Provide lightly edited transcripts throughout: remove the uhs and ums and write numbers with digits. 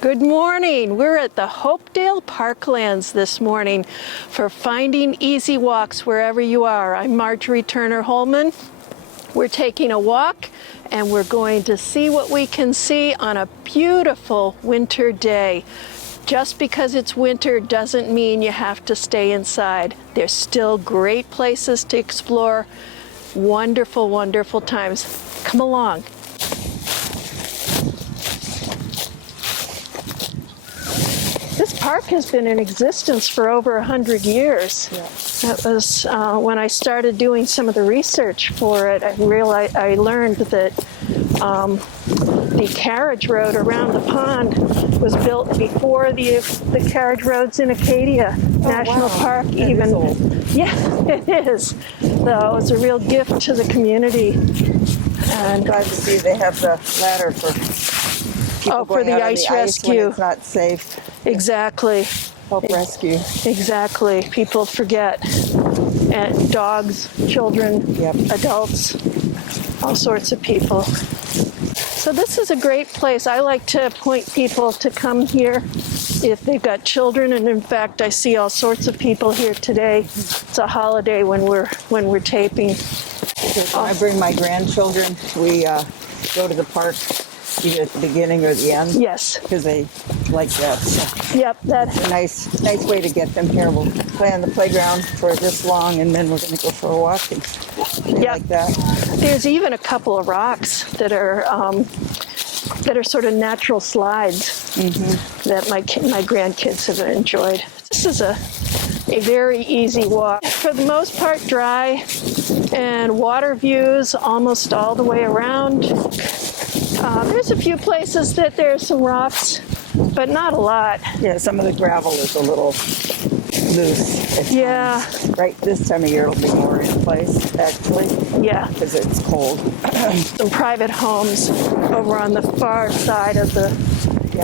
Good morning. We're at the Hopedale Parklands this morning for finding easy walks wherever you are. I'm Marjorie Hollman. We're taking a walk and we're going to see what we can see on a beautiful winter day. Just because it's winter doesn't mean you have to stay inside. There's still great places to explore. Wonderful, wonderful times. Come along. This park has been in existence for over 100 years. Yeah. That was when I started doing some of the research for it. I learned that the carriage road around the pond was built before the carriage roads in Acadia National Park even. Is old. Yeah, it is. So it's a real gift to the community. And I'm glad to see they have the ladder for people for the ice rescue. When it's not safe. Exactly. Help rescue. Exactly. People forget. And dogs, children, adults, all sorts of people. So this is a great place. I like to point people to come here if they've got children, and in fact I see all sorts of people here today. It's a holiday when we're taping. When I bring my grandchildren, we go to the park either at the beginning or the end. Yes. Because they like that. So yep, that's a nice way to get them here. We'll play on the playground for this long, and then we're going to go for a walk. And like that. There's even a couple of rocks that are sort of natural slides that my grandkids have enjoyed. This is a very easy walk. For the most part, dry, and water views almost all the way around. There's a few places that there's some rocks, but not a lot. Yeah, some of the gravel is a little loose. Yeah. Right this time of year it'll be more in place, actually. Yeah. Because it's cold. Some private homes over on the far side of the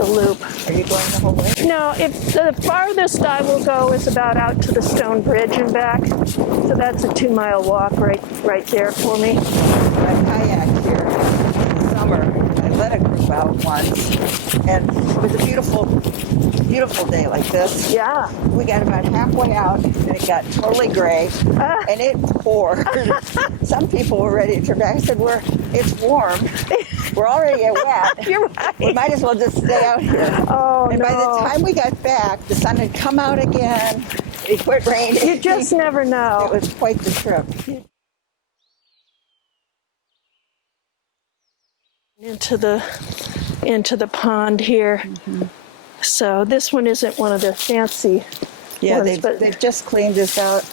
loop. Are you going the whole way? No, the farthest I will go is about out to the Stone Bridge and back. So that's a 2-mile walk right there for me. I kayaked here in the summer. I led a group out once, and it was a beautiful, beautiful day like this. Yeah. We got about halfway out, and it got totally gray, and it poured. Some people were ready to turn back. I said, it's warm. We're already wet. You're right. We might as well just stay out here. Oh, and by the time we got back, the sun had come out again. It quit raining. You just never know. It was quite the trip. Into the pond here. So this one isn't one of the fancy ones, they've just cleaned this out,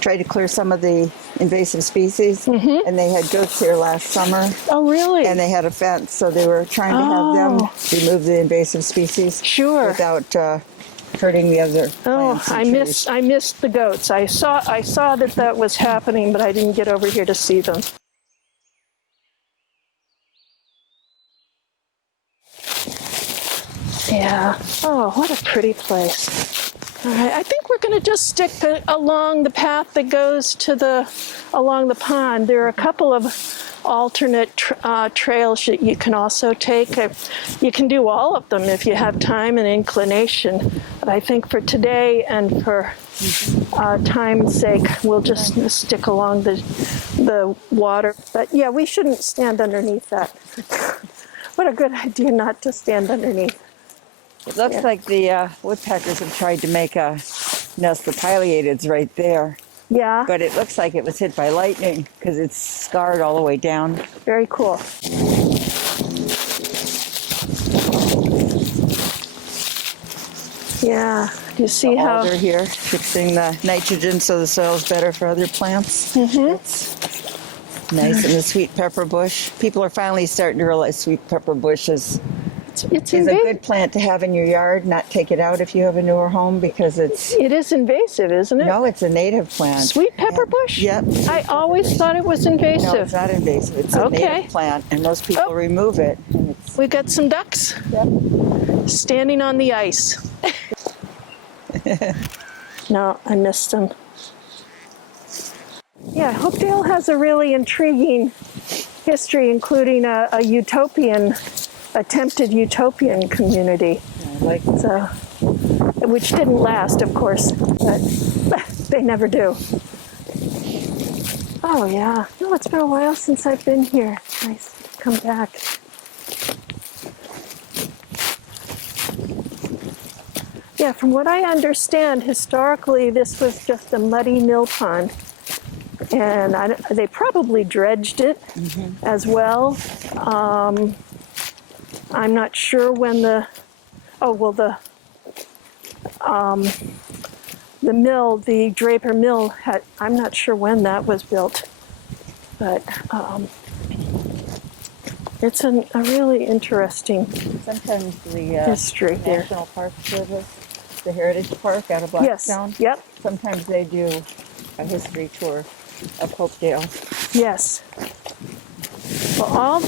tried to clear some of the invasive species, and they had goats here last summer. Oh, really? And they had a fence, so they were trying to have them remove the invasive species without hurting the other plants and trees. I missed the goats. I saw that was happening, but I didn't get over here to see them. Yeah. Oh, what a pretty place. All right, I think we're going to just stick along the path that goes along the pond. There are a couple of alternate trails that you can also take. You can do all of them if you have time and inclination. But I think for today and for time's sake, we'll just stick along the water. But yeah, we shouldn't stand underneath that. What a good idea not to stand underneath. It looks like the woodpeckers have tried to make a nest of pileatids right there. Yeah. But it looks like it was hit by lightning because it's scarred all the way down. Very cool. Yeah. Do you see how they're here fixing the nitrogen so the soil's better for other plants? It's nice. And the sweet pepper bush. People are finally starting to realize sweet pepper bush is a good plant to have in your yard, not take it out if you have a newer home because it is invasive, isn't it? No, it's a native plant. Sweet pepper bush? Yep. I always thought it was invasive. No, it's not invasive. It's a native plant, and most people remove it. We got some ducks standing on the ice. No, I missed them. Yeah, Hopedale has a really intriguing history, including a utopian attempted utopian community, I like it. so, which didn't last, of course, but they never do. Oh yeah, no, it's been a while since I've been here. Nice to come back. Yeah, from what I understand, historically this was just a muddy mill pond, and they probably dredged it as well. I'm not sure when the mill, the Draper Mill, I'm not sure when that was built, but it's a really interesting Sometimes the history there. National Park Service, the Heritage Park out of Blackstone, Yes, yep, sometimes they do a history tour of Hopedale. yes. Well, all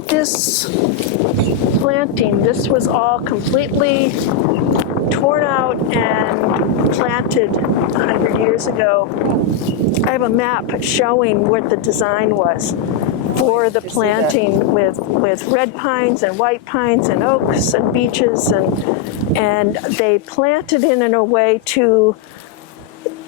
this planting, this was all completely torn out and planted 100 years ago. I have a map showing what the design was for the planting with red pines and white pines and oaks and beeches, and they planted in a way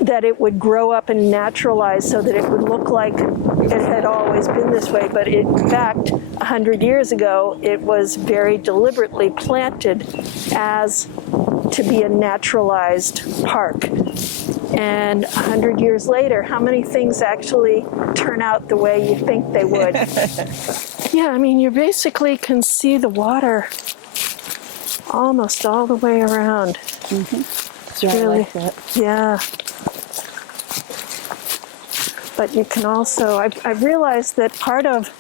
that it would grow up and naturalize so that it would look like it had always been this way. But in fact, 100 years ago, it was very deliberately planted as to be a naturalized park. And 100 years later, how many things actually turn out the way you think they would? Yeah, I mean, you basically can see the water almost all the way around. It's really, like that. yeah. But you can also, I've realized that part of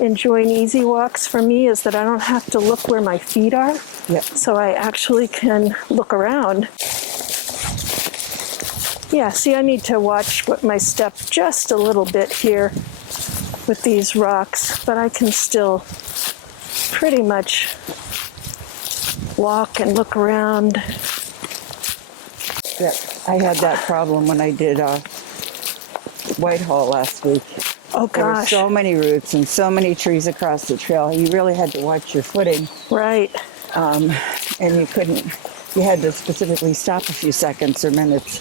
enjoying easy walks for me is that I don't have to look where my feet are. Yep. So I actually can look around. Yeah, see, I need to watch my step just a little bit here with these rocks, but I can still pretty much walk and look around. Yeah, I had that problem when I did Whitehall last week. Oh There were gosh, so many roots and so many trees across the trail. You really had to watch your footing, right. and you had to specifically stop a few seconds or minutes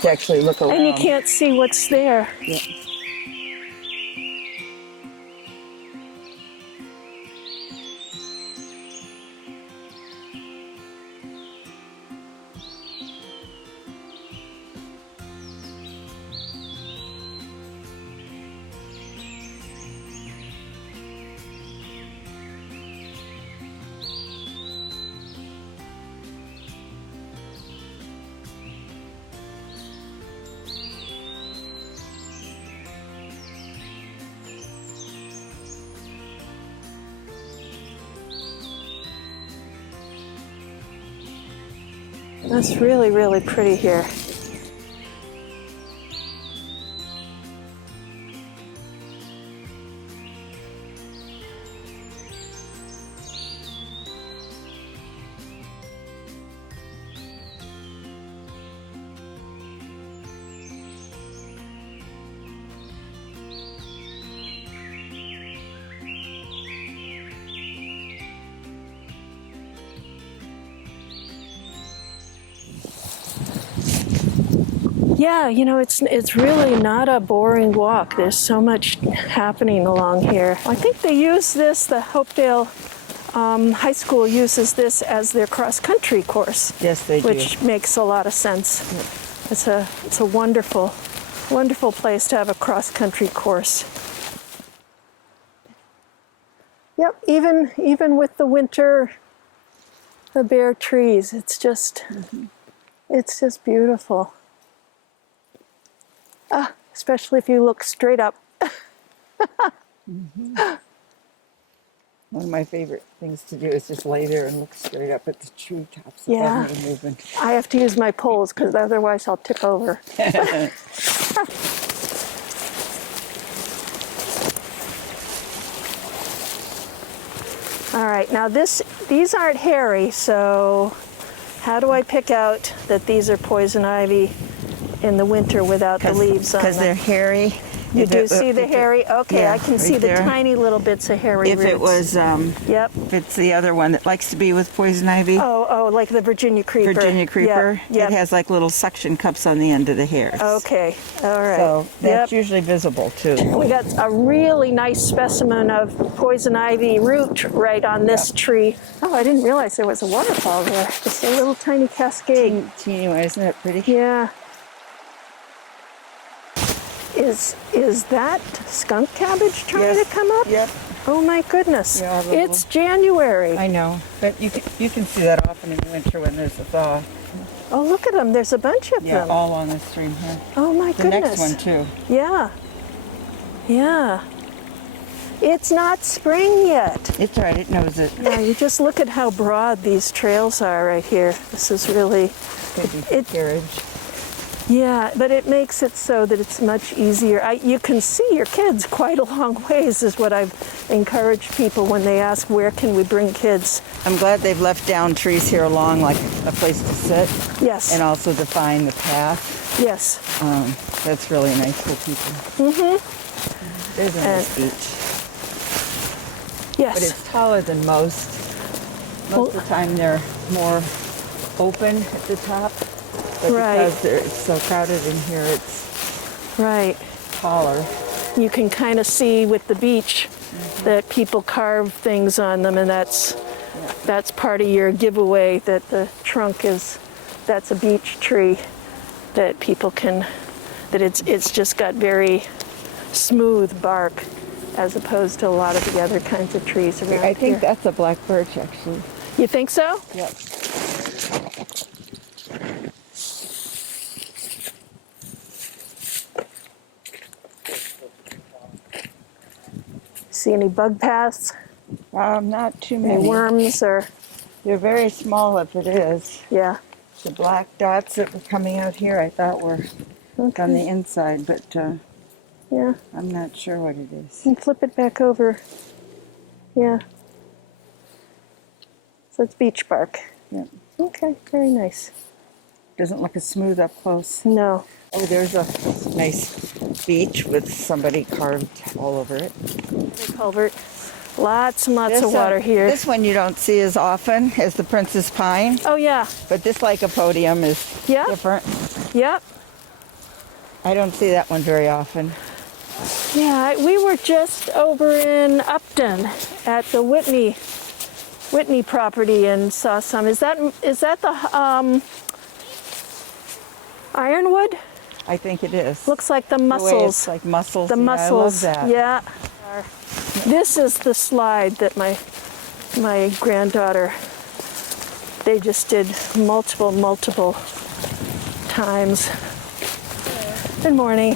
to actually look around. And you can't see what's there. Yeah. That's really, really pretty here. Yeah, you know, it's really not a boring walk. There's so much happening along here. I think they use this, the Hopedale High School uses this as their cross-country course. Yes, they do. Which makes a lot of sense. Yeah. It's a wonderful, wonderful place to have a cross-country course. Yep, even with the winter, the bare trees, it's just beautiful. Especially if you look straight up. One of my favorite things to do is just lay there and look straight up at the tree tops Yeah. above me moving. I have to use my poles because otherwise I'll tip over. All right, now these aren't hairy, so how do I pick out that these are poison ivy in the winter without the leaves on them? Because they're hairy You do see the hairy? Okay, yeah, I can right see the there. tiny little bits of hairy If roots. it was, Yep. if it's the other one that likes to be with poison ivy, Oh, like the Virginia creeper. Virginia creeper, Yep. it has like little suction cups on the end of the hairs. Okay, all right. So that's Yep. usually visible too. We got a really nice specimen of poison ivy root right on this tree. Oh, I didn't realize there was a waterfall there. Just a little tiny cascade. Teeny one, isn't it pretty? Yeah. Is that skunk cabbage trying to come up? Yep. Oh my goodness. Yeah, the It's January. I know, but you can see that often in the winter when there's a thaw. Oh, look at them. There's a bunch of Yeah, them. all on the stream here. Oh my The goodness. next one too. Yeah. Yeah. It's not spring yet. It's right, it knows it. Yeah, you just look at how broad these trails are right here. This is really, Could be for carriage. yeah, but it makes it so that it's much easier. You can see your kids quite a long ways is what I've encouraged people when they ask, where can we bring kids? I'm glad they've left down trees here along, like a place to sit, Yes, and also define the path. yes. That's really nice for people. Mm-hmm. There's a nice beach. Yes. But it's taller than most. Most of the time they're more open at the top. But Right. because it's so crowded in here, it's Right. taller. You can kind of see with the beach that people carve things on them, and that's part of your giveaway that the trunk that's a beech tree that people can, that it's just got very smooth bark as opposed to a lot of the other kinds of trees around I think here. that's a black birch, actually. You think so? Yep. See any bug paths, Not too any many. worms, or, They're very small if it is. yeah. The black dots that were coming out here, I thought were on the inside, but Yeah, I'm not sure what it is. and flip it back over. Yeah. So it's beech bark. Yep. Okay, very nice. Doesn't look as smooth up close. No. Oh, there's a nice beach with somebody carved all over it. Culvert. Lots and lots of water here. This one you don't see as often as the Princess Pine, Oh yeah. but this lycopodium is Yep. different. Yep. I don't see that one very often. Yeah, we were just over in Upton at the Whitney property and saw some. Is that the ironwood? I think it is. Looks like the The way mussels. it's like mussels. The yeah, mussels. I love that. Yeah. This is the slide that my granddaughter, they just did multiple times. Good morning.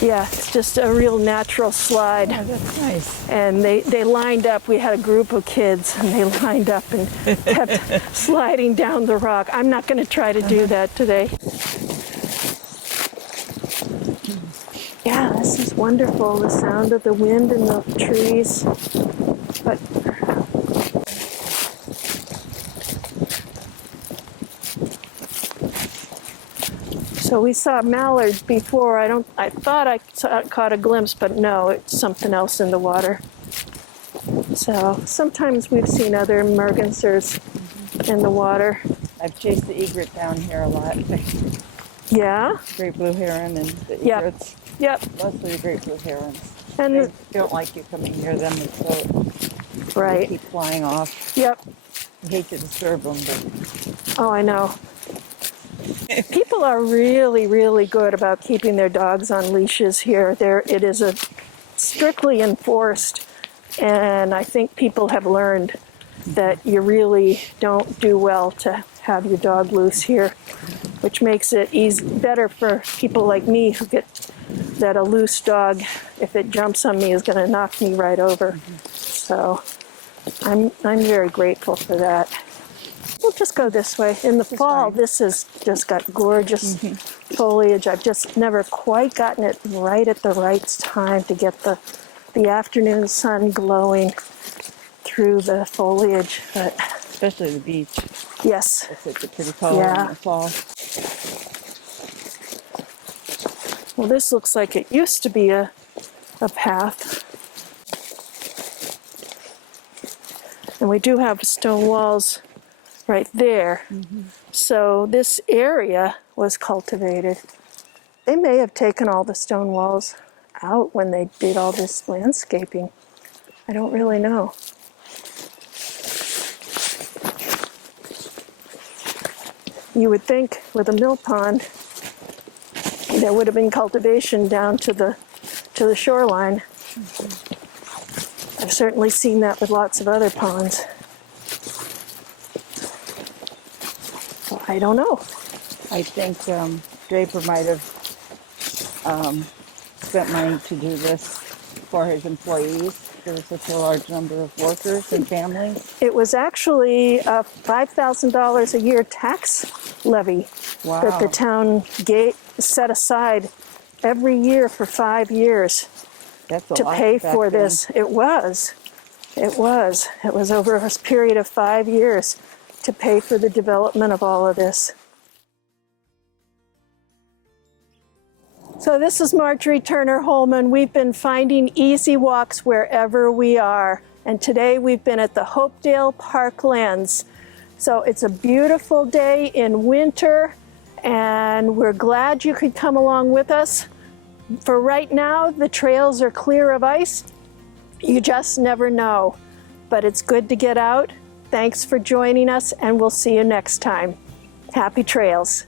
Yeah, it's just a real natural slide. Oh, that's nice. And they lined up. We had a group of kids, and they lined up and kept sliding down the rock. I'm not going to try to do that today. Yeah, this is wonderful. The sound of the wind in the trees. But so we saw mallards before. I thought I caught a glimpse, but no, it's something else in the water. So sometimes we've seen other mergansers in the water. I've chased the egret down here a lot. Yeah. Great blue heron and the Yep. egrets. Yep. Mostly the great blue herons. And They don't like you coming near them, and so they right. keep flying off. Yep. I hate to disturb them, but Oh, I know. People are really good about keeping their dogs on leashes here. It is a strictly enforced, and I think people have learned that you really don't do well to have your dog loose here, which makes it better for people like me who get that a loose dog, if it jumps on me, is going to knock me right over. So I'm very grateful for that. We'll just go this way. In the fall, this has just got gorgeous foliage. I've just never quite gotten it right at the right time to get the afternoon sun glowing through the foliage. But especially the beach. yes, It's such a pretty color in the fall. Well, this looks like it used to be a path. And we do have stone walls right there. So this area was cultivated. They may have taken all the stone walls out when they did all this landscaping. I don't really know. You would think with a mill pond, there would have been cultivation down to the shoreline. I've certainly seen that with lots of other ponds. So I don't know. I think Draper might have spent money to do this for his employees. There was such a large number of workers and families. It was actually a $5,000 a year tax levy that the town set aside every year for 5 years That's a to lot pay back for then. this. It was over a period of 5 years to pay for the development of all of this. So this is Marjorie Turner Hollman. We've been finding easy walks wherever we are. And today we've been at the Hopedale Parklands. So it's a beautiful day in winter, and we're glad you could come along with us. For right now, the trails are clear of ice. You just never know. But it's good to get out. Thanks for joining us, and we'll see you next time. Happy trails.